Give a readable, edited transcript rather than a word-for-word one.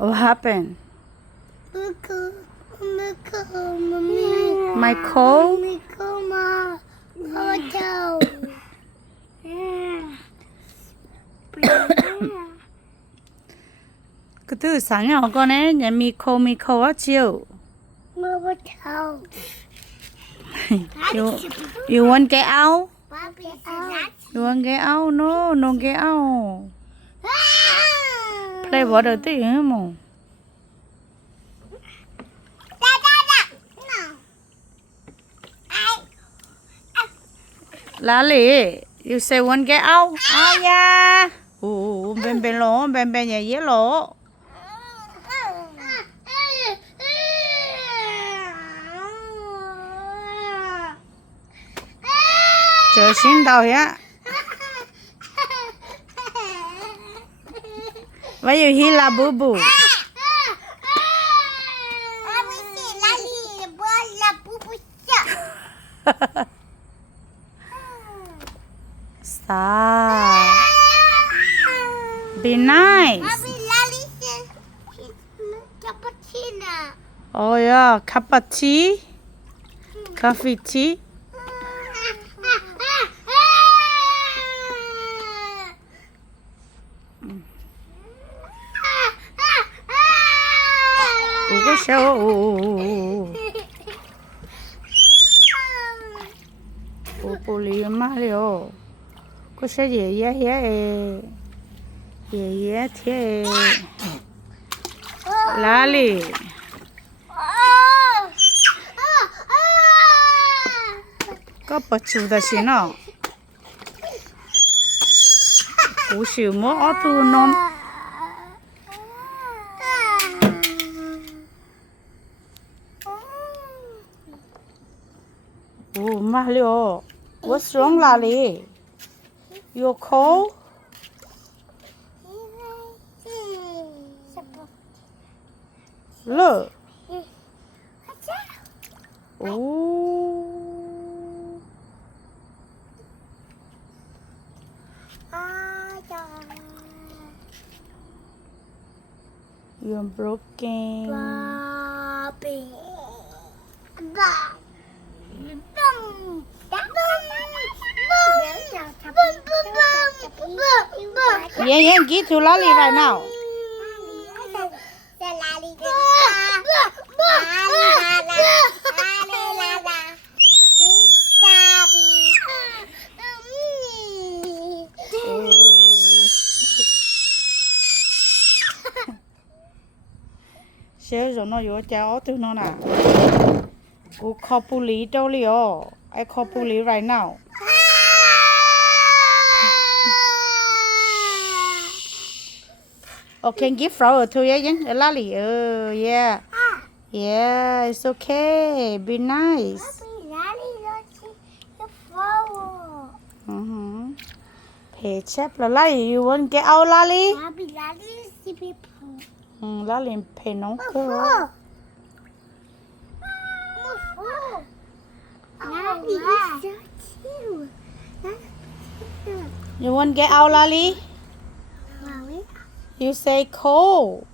What happened? My cold? Cái thứ sáng nhỏ con ấy, nhà mi khô á chiều. You want get out? You want get out? No get out. Play water tí hả mồ? Lali, you say want get out? Oh yeah. Ben nhà dễ lộ. Chờ xin đầu hả? Why you here la boo boo? Stop. Be nice. Oh yeah, cup of tea, coffee tea. Go show. Puli Mario. Có sẽ gì thế Lali có bật chủ da xin nào cú xỉu mỏ ở tu non Mario, what's wrong, Lali? You're cold? Look. Ooh. You're broken. Yeah, get to Lali right now. Sure, rồi nó vô cháu từ nó nè. Cô call police đâu liò. I call police right now. Okay, give flower to you, Lali. Yeah. Yeah, it's okay. Be nice. Hey, chap, Lali, you want get out, Lali? Lali, pay no care. You want get out, Lali? You say cold.